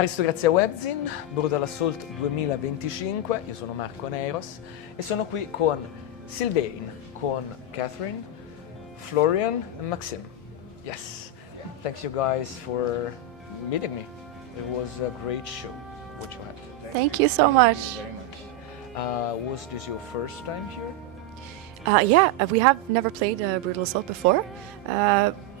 Aristocrazia Webzine, Brutal Assault 2025, io sono Marco Neiros e sono qui con Sylvaine, con Kathrine, Florian and Maxime. Yes, thanks you guys for meeting me. It was a great show, what you had. Thank you so much. Very much. Was this your first time here? Yeah, we have never played Brutal Assault before.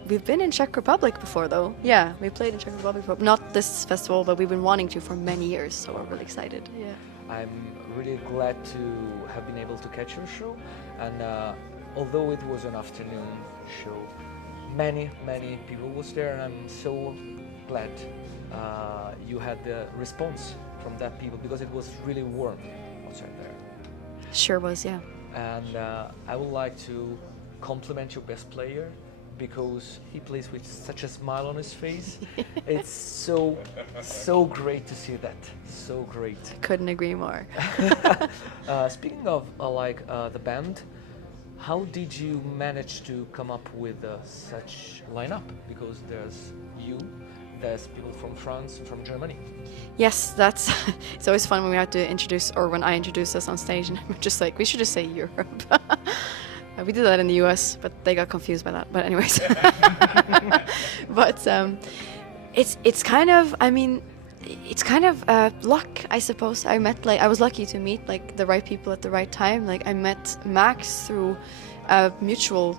We've been in Czech Republic before, though. Yeah, we played in Czech Republic before. Not this festival, but we've been wanting to for many years, so we're really excited. Yeah. I'm really glad to have been able to catch your show, and although it was an afternoon show, many people was there, and I'm so glad you had the response from that people, because it was really warm outside there. Sure was, yeah. And I would like to compliment your best player, because he plays with such a smile on his face. It's so great to see that. So great. I couldn't agree more. Speaking of the band, how did you manage to come up with such lineup? Because there's people from France and from Germany. Yes, that's. It's always fun when we have to introduce, or when I introduce us on stage, and I'm just like, we should just say Europe. We did that in the US, but they got confused by that. But anyways, but it's kind of, I mean, it's kind of luck, I suppose. I was lucky to meet the right people at the right time. Like, I met Max through a mutual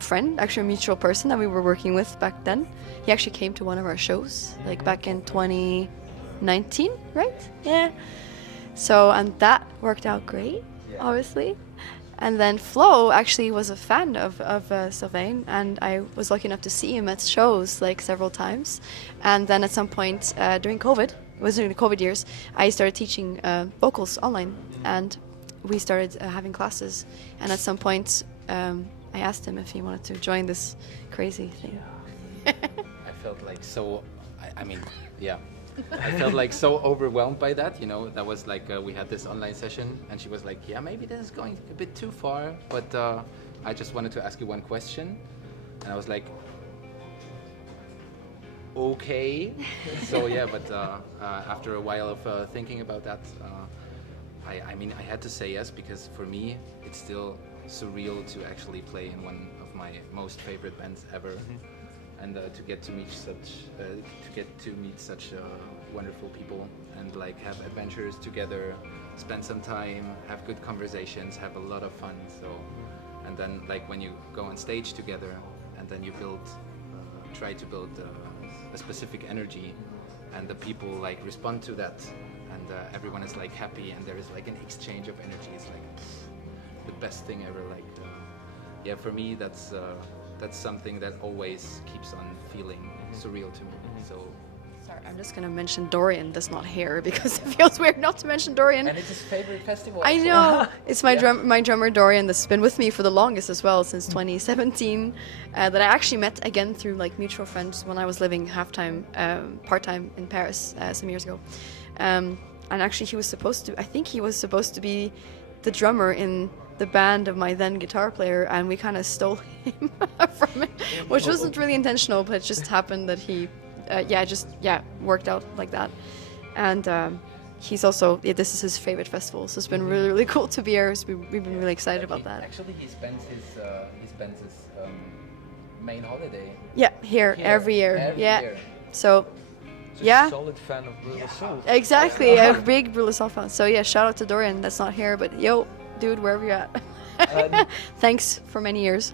friend, actually a mutual person that we were working with back then. He actually came to one of our shows, back in 2019, right? Yeah. So, and that worked out great, obviously. And then Flo actually was a fan of Sylvaine, and I was lucky enough to see him at shows several times. And then at some point during COVID, it was during the COVID years, I started teaching vocals online, and we started having classes. And at some point, I asked him if he wanted to join this crazy thing. I felt like so, I felt so overwhelmed by that, that was we had this online session, and she was like, yeah, maybe this is going a bit too far, but I just wanted to ask you one question. And I was like, okay. So yeah, but after a while of thinking about that, I had to say yes, because for me, it's still surreal to actually play in one of my most favorite bands ever. And to get to meet such wonderful people, and have adventures together, spend some time, have good conversations, have a lot of fun. So, and then when you go on stage together, and then you try to build a specific energy, and the people respond to that, and everyone is happy, and there is an exchange of energy. It's the best thing ever. Yeah, for me that's something that always keeps on feeling surreal to me. So, sorry, I'm just gonna mention Dorian that's not here, because it feels weird not to mention Dorian. And it's his favorite festival. I know. It's my my drummer Dorian that's been with me for the longest as well, since 2017. That I actually met again through mutual friends when I was living part-time in Paris some years ago. And actually he was supposed to be the drummer in the band of my then guitar player, and we kind of stole him from it, which wasn't really intentional, but it just happened that he worked out like that. And he's also, this is his favorite festival, so it's been really cool to be here. So we've been really excited about that. Actually, he spends his main holiday here every year. Every year. So a solid fan of Brutal Assault. Exactly, a big Brutal Assault fan. So yeah, shout out to Dorian that's not here, but yo, dude, wherever you're at. Thanks for many years.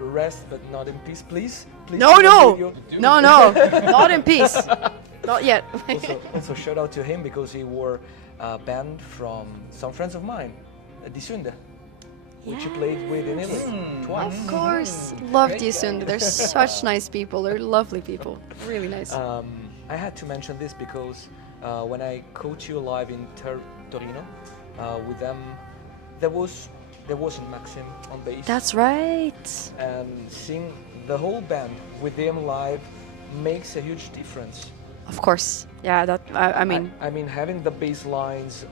Rest, but not in peace, please. No, not in peace. Not yet. also, shout out to him, because he wore a band from some friends of mine, Die Sünde, which you played with in Italy twice. Of course, love Die Sünde. They're such nice people. They're lovely people. Really nice. I had to mention this because when I coached you live in Torino with them, there wasn't Maxime on bass. That's right. And seeing the whole band with them live makes a huge difference. Of course. Yeah, that I mean having the bass lines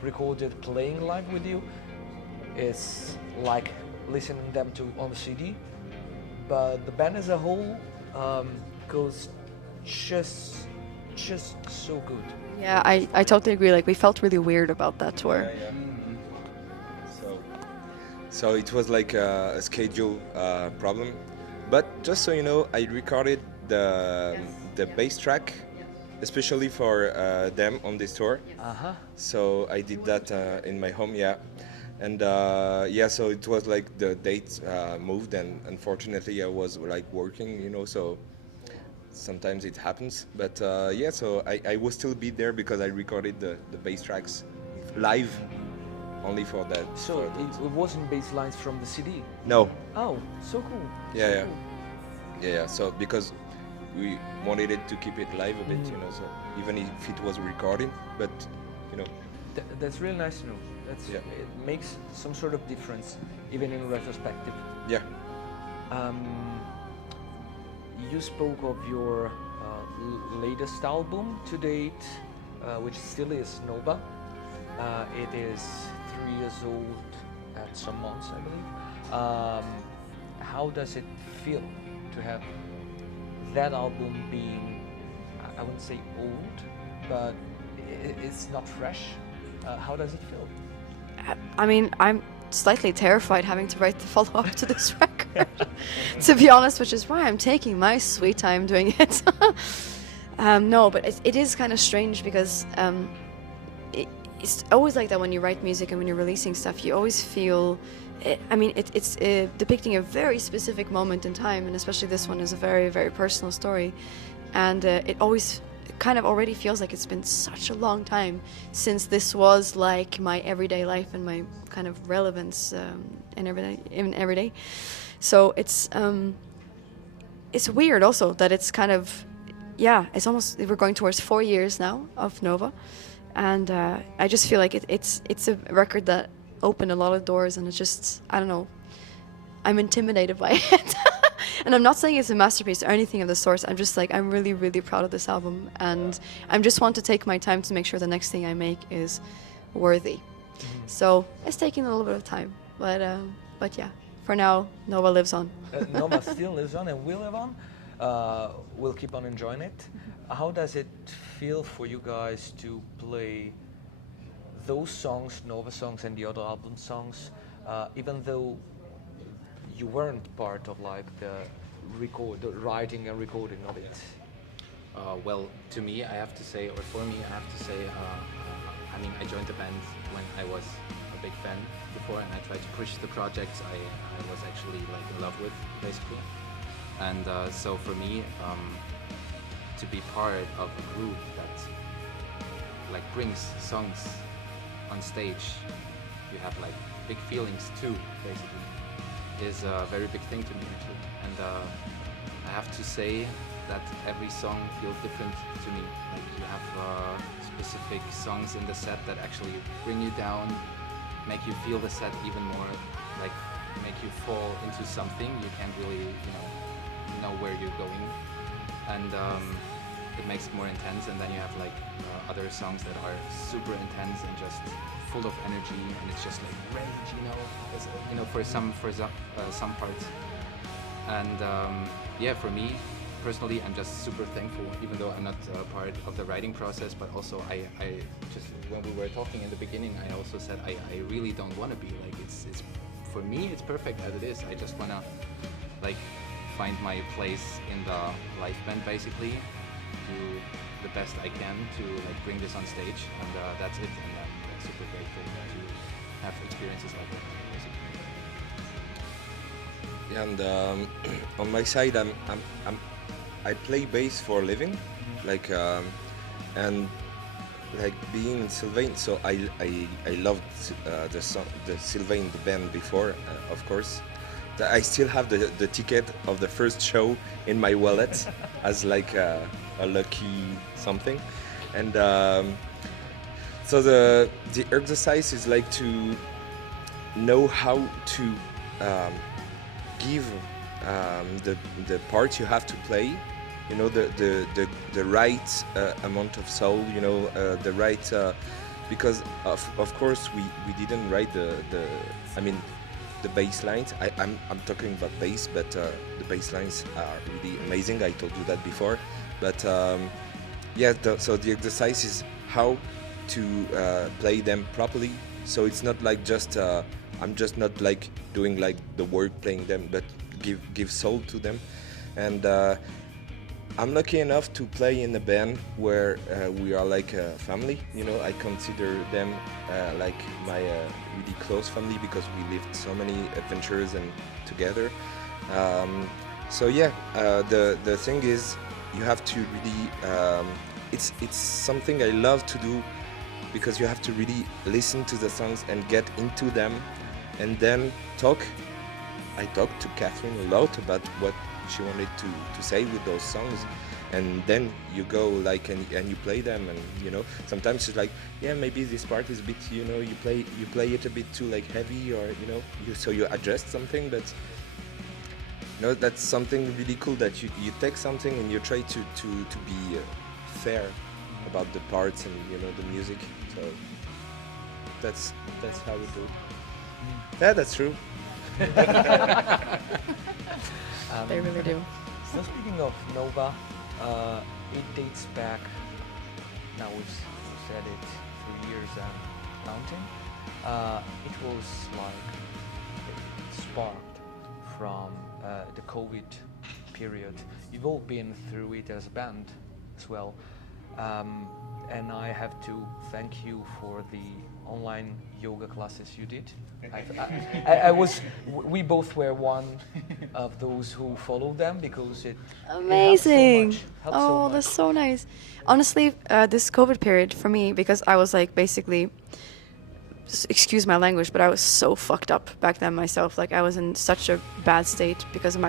recorded playing live with you is like listening them to on the CD. But the band as a whole goes just just so good. Yeah, I totally agree. Like, we felt really weird about that tour. Yeah. So it was like a schedule problem, but just so you know, I recorded the bass track, especially for them on this tour. So I did that in my home, yeah, and yeah. So it was like the dates moved, and unfortunately I was like working, you know. So sometimes it happens, but yeah. So I will still be there because I recorded the bass tracks live. Only for that. So it wasn't bass lines from the CD? No. Oh, so cool. Yeah, so yeah. Cool. Yeah. So because we wanted it to keep it live a bit, you know. So even if it was recording, but you know. That's really nice to know. Yeah. It makes some sort of difference, even in retrospective. Yeah. You spoke of your latest album to date, which still is Nova. It is 3 years old at some months, I believe. How does it feel to have that album being, I wouldn't say old, but it's not fresh? How does it feel? I mean, I'm slightly terrified having to write the follow-up to this record, to be honest, which is why I'm taking my sweet time doing it. No, but it is kind of strange because it's always like that when you write music and when you're releasing stuff. You always feel, it's depicting a very specific moment in time, and especially this one is a very, very personal story. And it always kind of already feels like it's been such a long time since this was like my everyday life and my kind of relevance in every day. So it's weird also that it's kind of, yeah, it's almost, we're going towards 4 years now of Nova. And I just feel like it's a record that opened a lot of doors, and it's just, I don't know, I'm intimidated by it. And I'm not saying it's a masterpiece or anything of the sort. I'm just like, I'm really, really proud of this album, and I just want to take my time to make sure the next thing I make is worthy. So it's taking a little bit of time, but yeah, for now, Nova lives on. Nova still lives on and will live on. We'll keep on enjoying it. How does it feel for you guys to play those songs, Nova songs and the other album songs, even though you weren't part of like the writing and recording of it? Well, to me, I have to say, or for me, I have to say, I mean, I joined the band when I was a big fan before, and I tried to push the projects I was actually like in love with, basically. And so for me, to be part of a group that like brings songs on stage, you have like big feelings too, basically, is a very big thing to me actually. And I have to say that every song feels different to me. Like you have specific songs in the set that actually bring you down, make you feel the set even more, like make you fall into something you can't really, know where you're going, and it makes it more intense. And then you have like other songs that are super intense and just full of energy, and it's just like rage, for some parts. And yeah, for me personally, I'm just super thankful, even though I'm not part of the writing process. But also, I just, when we were talking in the beginning, I also said I really don't want to be like, it's for me it's perfect as it is. I just wanna like find my place in the live band, basically, do the best I can to like bring this on stage, and that's it. And I'm super grateful to have experiences like that, basically. Yeah, and on my side, I play bass for a living, like and like being in Sylvaine. So I loved the song, the Sylvaine, the band before, of course. I still have the ticket of the first show in my wallet as like a lucky something, and so the exercise is like to know how to give the part you have to play, the right amount of soul, the right because of course we didn't write the bass lines. I'm talking about bass, but the bass lines are really amazing. I told you that before, but yeah, so the exercise is how to play them properly. So it's not like just I'm just not like doing like the work playing them, but give soul to them. And I'm lucky enough to play in a band where we are like a family. You know, I consider them like my really close family because we lived so many adventures and together. So yeah, the thing is, you have to really. It's something I love to do because you have to really listen to the songs and get into them, and then talk. I talked to Kathrine a lot about what she wanted to say with those songs, and then you go like and you play them, and you know sometimes it's like, yeah, maybe this part is a bit, you know, you play it a bit too like heavy, or you know, so you adjust something, but you know that's something really cool that you take something and you try to be fair about the parts and you know the music. So that's how we do it. Yeah, that's true. They really do. So speaking of Nova, it dates back, now we've said it, 3 years and counting. It was like sparked from the COVID period. You've all been through it as a band as well. And I have to thank you for the online yoga classes you did. We both were one of those who followed them because it Amazing. It helped so much. That's so nice. Honestly, this COVID period for me, because I was like basically, excuse my language, but I was so fucked up back then myself. Like I was in such a bad state because of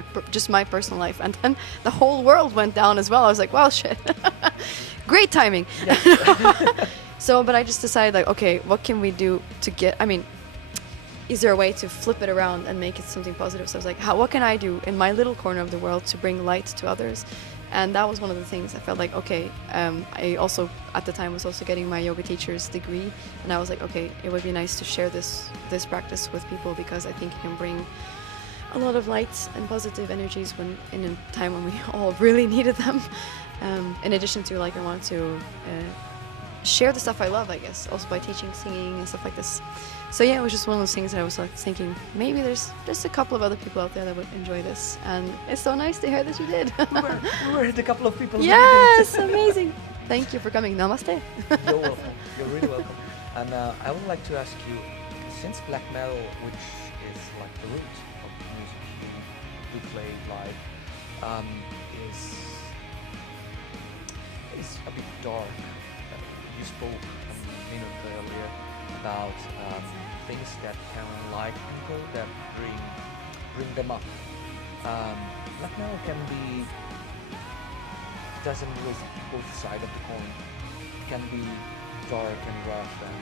my personal life, and then the whole world went down as well. I was like, well, shit. Great timing. Yes. So, but I just decided like, okay, what can we do to get? I mean, is there a way to flip it around and make it something positive? So I was like, what can I do in my little corner of the world to bring light to others? And that was one of the things I felt like, okay, I also, at the time, was also getting my yoga teacher's degree. And I was like, okay, it would be nice to share this practice with people because I think it can bring a lot of light and positive energies when in a time when we all really needed them. In addition to, like, I want to share the stuff I love, I guess, also by teaching singing and stuff like this. So yeah, it was just one of those things that I was like thinking, maybe there's just a couple of other people out there that would enjoy this, and it's so nice to hear that you did. we were the couple of people who Yes, didn't. amazing. Thank you for coming. Namaste. You're welcome. You're really welcome. And I would like to ask you, since black metal, which is like the root of the music you play live, is a bit dark. You spoke a minute earlier about things that can like people, that bring them up. Black metal can be, doesn't with both sides of the coin. It can be dark and rough and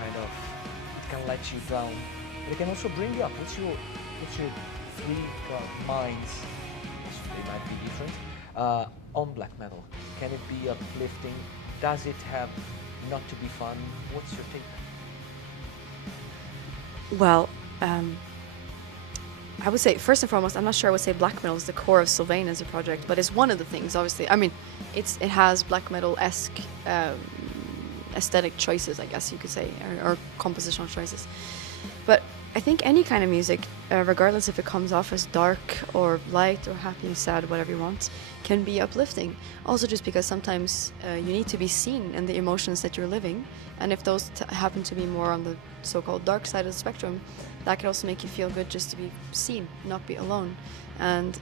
kind of, it can let you down, but it can also bring you up. What's your three minds, they might be different, on black metal? Can it be uplifting? Does it have not to be fun? What's your take? Well, I would say, first and foremost, I'm not sure I would say black metal is the core of Sylvaine as a project, but it's one of the things, obviously. I mean, it has black metal-esque aesthetic choices, I guess you could say, or compositional choices. But I think any kind of music, regardless if it comes off as dark or light or happy, sad, whatever you want, can be uplifting. Also just because sometimes you need to be seen in the emotions that you're living, and if those happen to be more on the so-called dark side of the spectrum, that can also make you feel good just to be seen, not be alone. And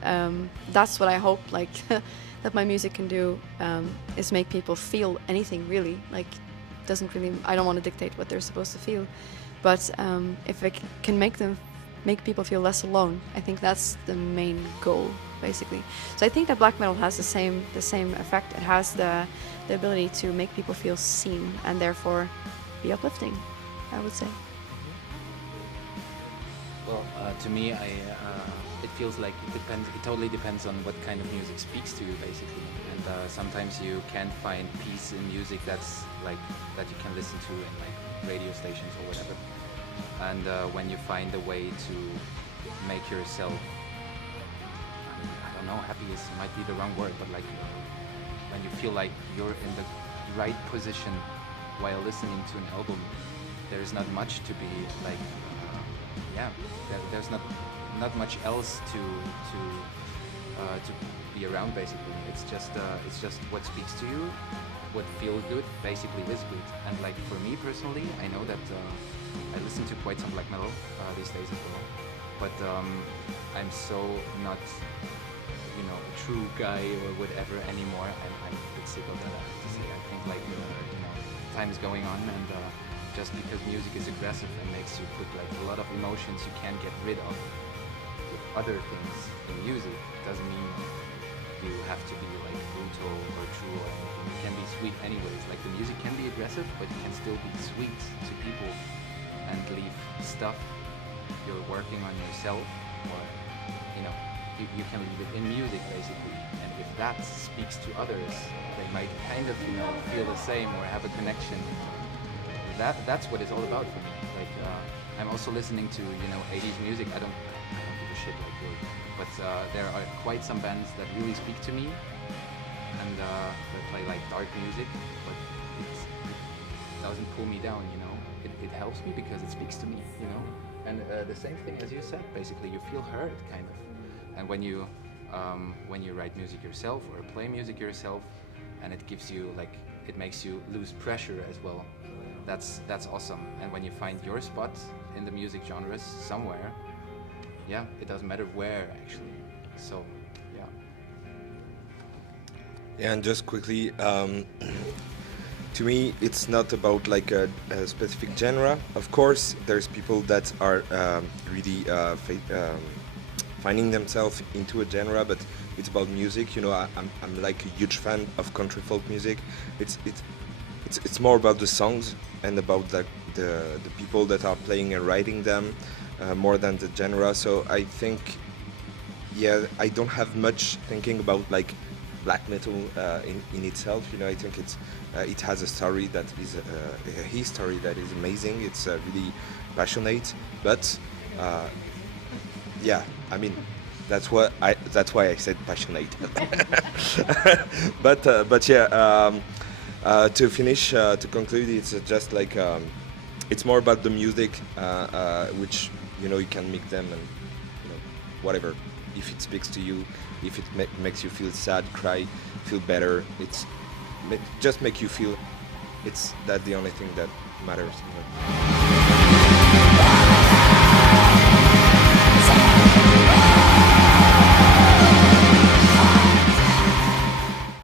that's what I hope, like, that my music can do, is make people feel anything, really. Like, I don't want to dictate what they're supposed to feel, but if it can make people feel less alone, I think that's the main goal, basically. So I think that black metal has the same effect. It has the ability to make people feel seen and therefore be uplifting, I would say. Well, to me, it feels like it depends. It totally depends on what kind of music speaks to you, basically. And sometimes you can't find peace in music that's like that you can listen to in like radio stations or whatever. And when you find a way to make yourself, I don't know, happy might be the wrong word, but like when you feel like you're in the right position while listening to an album, there is not much to be like, there's not much else to be around. Basically, it's just what speaks to you, what feels good. Basically, is good. And like for me personally, I know that I listen to quite some black metal these days as well, but I'm so not, a true guy or whatever anymore. I'm a bit sick of that, I have to say. I think like time is going on, and just because music is aggressive and makes you put like a lot of emotions you can't get rid of with other things in music, doesn't mean you have to be like brutal or true or anything. It can be sweet anyways. Like the music can be aggressive, but it can still be sweet to people and leave stuff you're working on yourself, or you can leave it in music basically. And if that speaks to others, they might kind of feel the same or have a connection. That's what it's all about for me. Like I'm also listening to 80s music. I don't give a shit like you, but there are quite some bands that really speak to me, and they play like dark music, but it doesn't pull me down. It helps me because it speaks to me. And the same thing as you said. Basically, you feel heard, kind of. And when you write music yourself or play music yourself, and it gives you it makes you lose pressure as well. That's awesome. And when you find your spot in the music genres somewhere, it doesn't matter where actually. So Yeah, and just quickly, to me, it's not about like a specific genre. Of course, there's people that are really finding themselves into a genre, but it's about music. I'm like a huge fan of country folk music. It's more about the songs and about the people that are playing and writing them, more than the genre. So I think, I don't have much thinking about like black metal in itself. I think it has a story that is a history that is amazing. It's really passionate, but I mean, that's why I said passionate. but to finish, to conclude, it's just like it's more about the music, which you can make them and whatever. If it speaks to you, if it makes you feel sad, cry, feel better, just make you feel. That's the only thing that matters.